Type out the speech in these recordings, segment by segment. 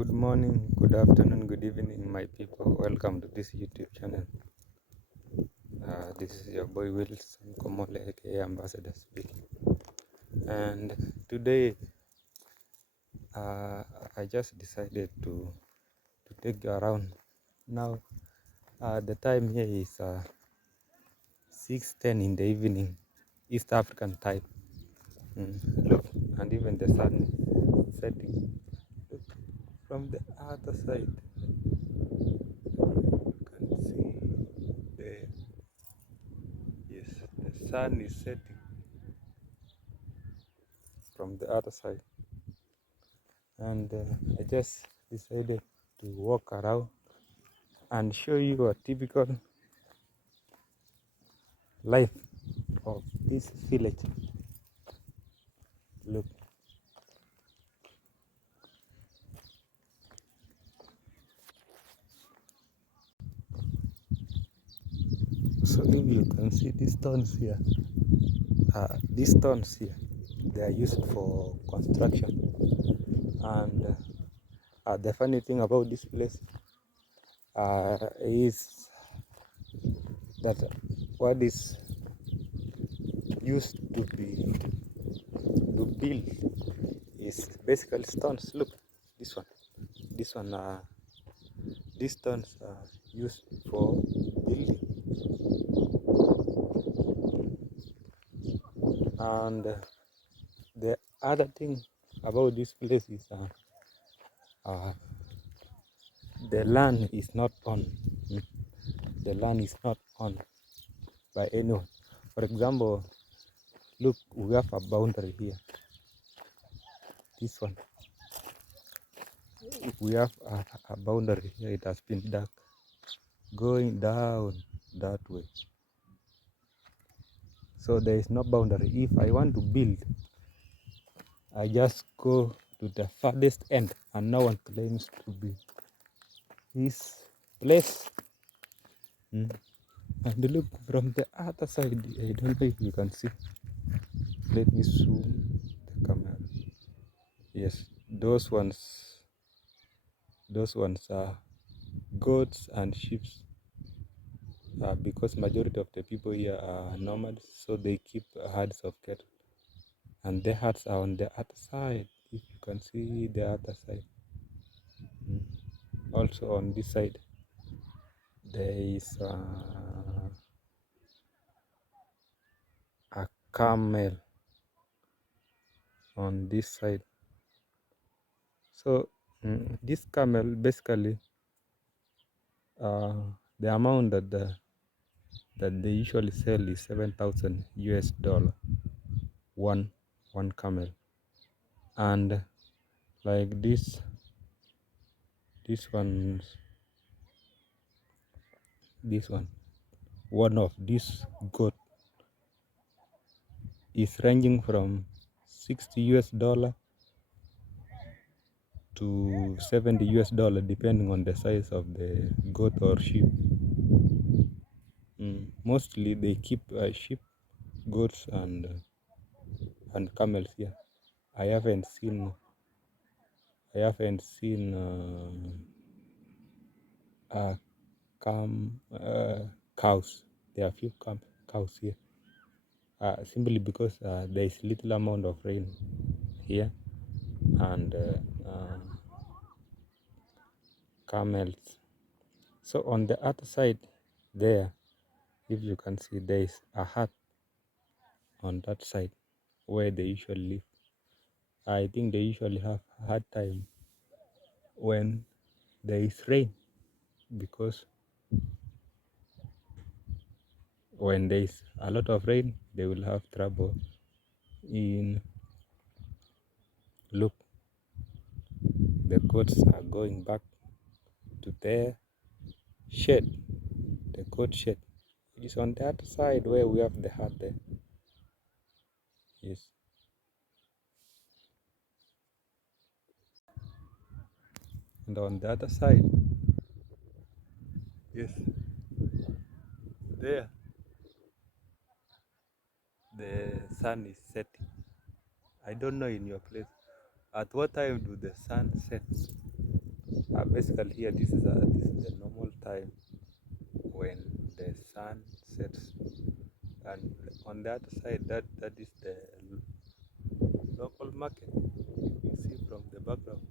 Good morning, good afternoon, good evening, my people. Welcome to this YouTube channel. This is your boy Wilson Komole, aka Ambassador speaking. And today, uh, I just decided to take you around. Now, the time here is 6:10 in the evening, East African time. Look, and even the sun is setting. Look, from the other side, you can see the yes, the sun is setting from the other side, and I just decided to walk around and show you a typical life of this village. Look, so if you can see these stones here, they are used for construction. And the funny thing about this place is that what is used to build is basically stones. Look, this one, this one, these stones are used for building. And the other thing about this place is uh, the land is not on. The land is not owned by anyone. For example, look, we have a boundary here. This one, we have a boundary here. It has been dug going down that way. So there is no boundary. If I want to build, I just go to the farthest end, and no one claims to be this place. And look from the other side. I don't know if you can see. Let me zoom the camera. Yes, those ones are goats and sheep. Because majority of the people here are nomads, so they keep herds of cattle, and the herds are on the other side. If you can see the other side. Also on this side, there is a camel on this side. So this camel basically, the amount that they usually sell is $7,000 one camel. And like one of these goat is ranging from $60 to $70 depending on the size of the goat or sheep. Mostly they keep sheep, goats, and camels here. I haven't seen uh, cows. There are few cows here, simply because there is little amount of rain here, and camels. So on the other side there, if you can see, there is a hut on that side where they usually live. I think they usually have a hard time when there is rain, because when there is a lot of rain, they will have trouble in. Look, the goats are going back to their shed. The goat shed, it is on the other side where we have the hut there. Yes. And on the other side, yes, there, the sun is setting. I don't know in your place, at what time do the sun set? Basically here this is the normal time when the sun sets, and on the other side that is the local market. You see from the background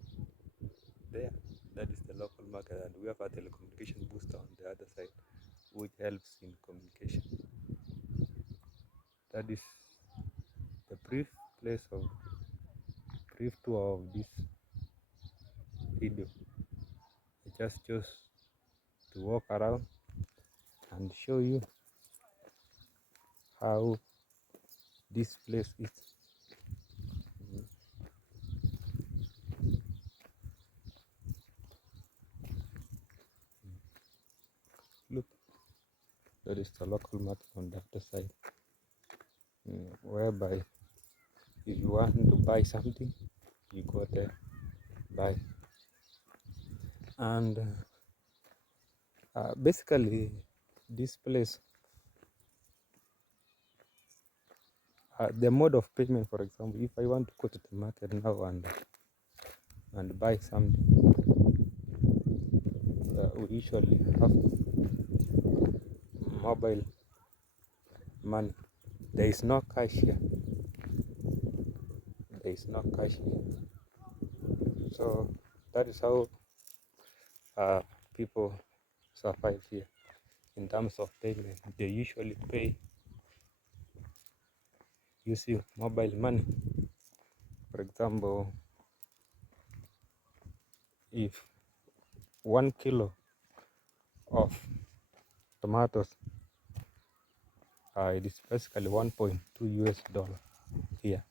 there, that is the local market, and we have a telecommunication booster on the other side which helps in communication. That is the brief tour of this video. I just chose to walk around and show you how this place is. Look, that is the local market on the other side, whereby if you want to buy something, you go there, buy. And basically, this place, the mode of payment, for example, if I want to go to the market now and buy something, we usually have mobile money. There is no cash here. There is no cash here. So that is how people survive here in terms of payment. They usually pay using mobile money. For example, if 1 kilo of tomatoes, it is basically 1.2 US dollar here,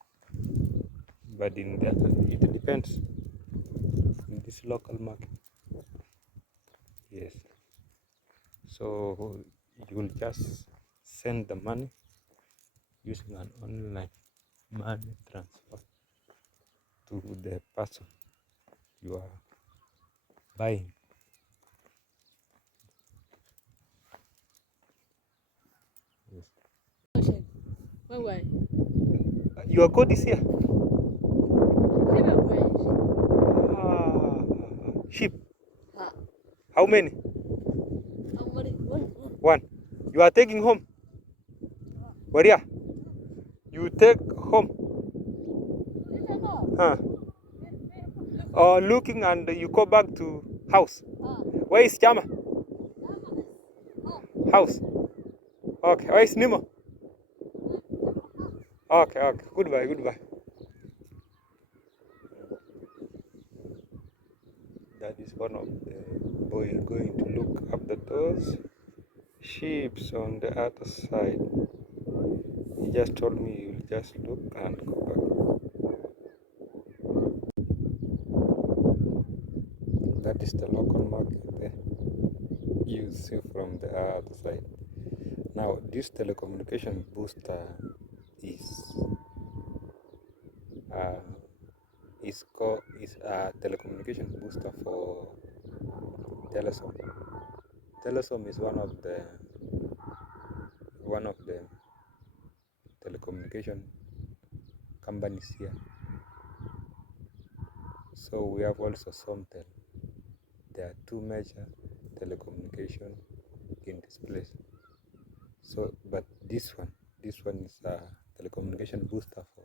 but it depends in this local market. Yes, so you will just send the money using an online money transfer to the person you are buying. Yes. Your code is here. Sheep. How many? One. You are taking home. Where? You take home. Looking, and you go back to house. Where is Chama? House. Okay. Where is Nemo? Okay. Goodbye. That is one of the boys going to look after those sheep on the other side. He just told me he will just look and go back. That is the local market there. You see from the other side. Now this telecommunication booster is a telecommunication booster for Telesom. Telesom is one of the telecommunication companies here. So we have also Somtel. There are two major telecommunication in this place. So, but this one is a telecommunication booster for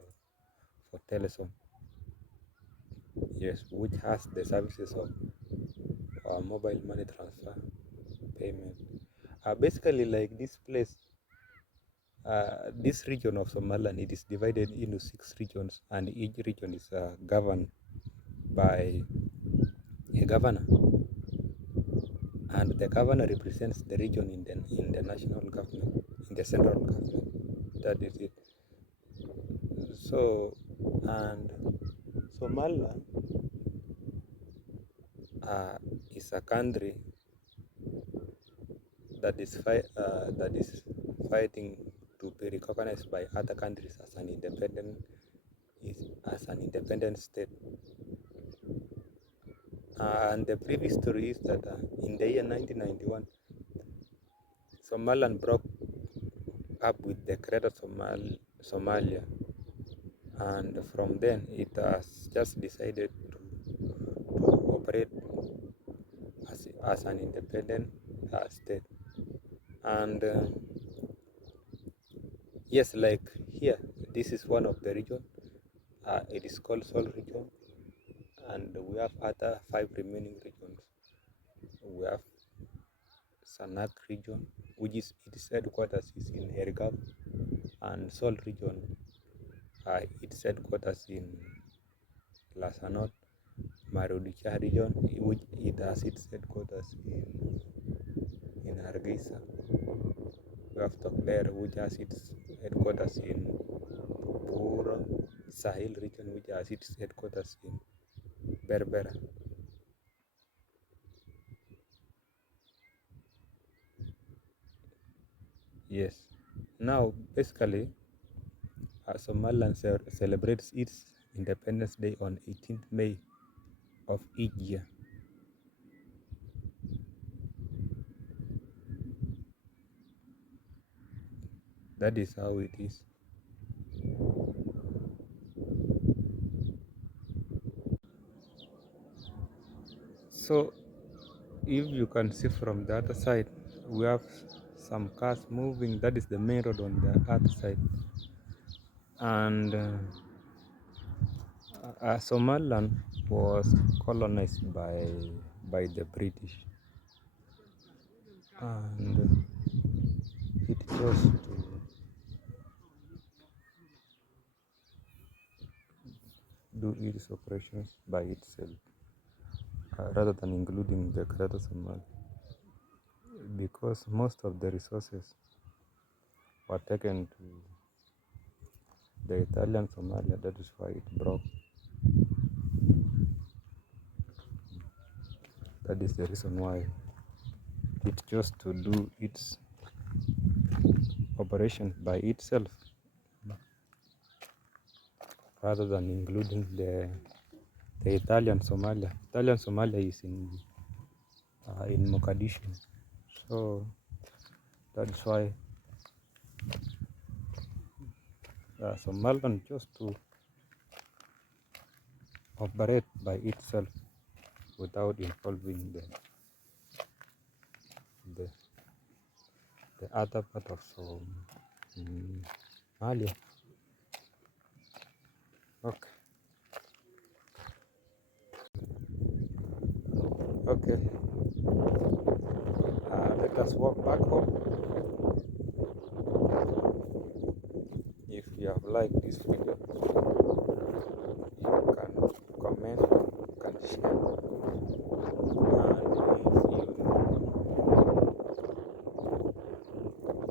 Telesom. Yes, which has the services of mobile money transfer, payment. Basically, like this place, this region of Somaliland, it is divided into 6 regions, and each region is governed by a governor, and the governor represents the region in the national government, in the central government. That is it. So, and Somaliland is a country that is fighting to be recognized by other countries as an independent state. And the brief history is that in the year 1991, Somaliland broke up with the greater Somalia, and from then it has just decided to operate as an independent state. And yes, like here, this is one of the region. It is called Sol region, and we have other 5 remaining regions. We have Sanak region, which is its headquarters is in Ergab, and Sol region, its headquarters in Lasanot. Marudicha region, which it has its headquarters in Hargeisa. We have Tokler, which has its headquarters in Pura. Sahel region, which has its headquarters in Berbera. Yes. Now, basically, Somaliland celebrates its Independence Day on 18th May of each year. That is how it is. So, if you can see from the other side, we have some cars moving. That is the main road on the other side. And Somaliland was colonized by the British, and it chose to do its operations by itself rather than including the Greater Somalia, because most of the resources were taken to the Italian Somalia. That is why it broke. That is the reason why it chose to do its operation by itself rather than including the Italian Somalia. Italian Somalia is in Mogadishu, so that's why Somaliland chose to operate by itself without involving the, the other part of Somalia. Okay. Okay. Let us walk back home. If you have liked this video, you can comment, you can share, and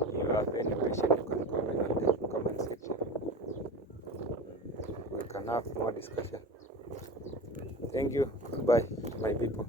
if you have any question, you can comment in the comment section. We can have more discussion. Thank you. Goodbye, my people.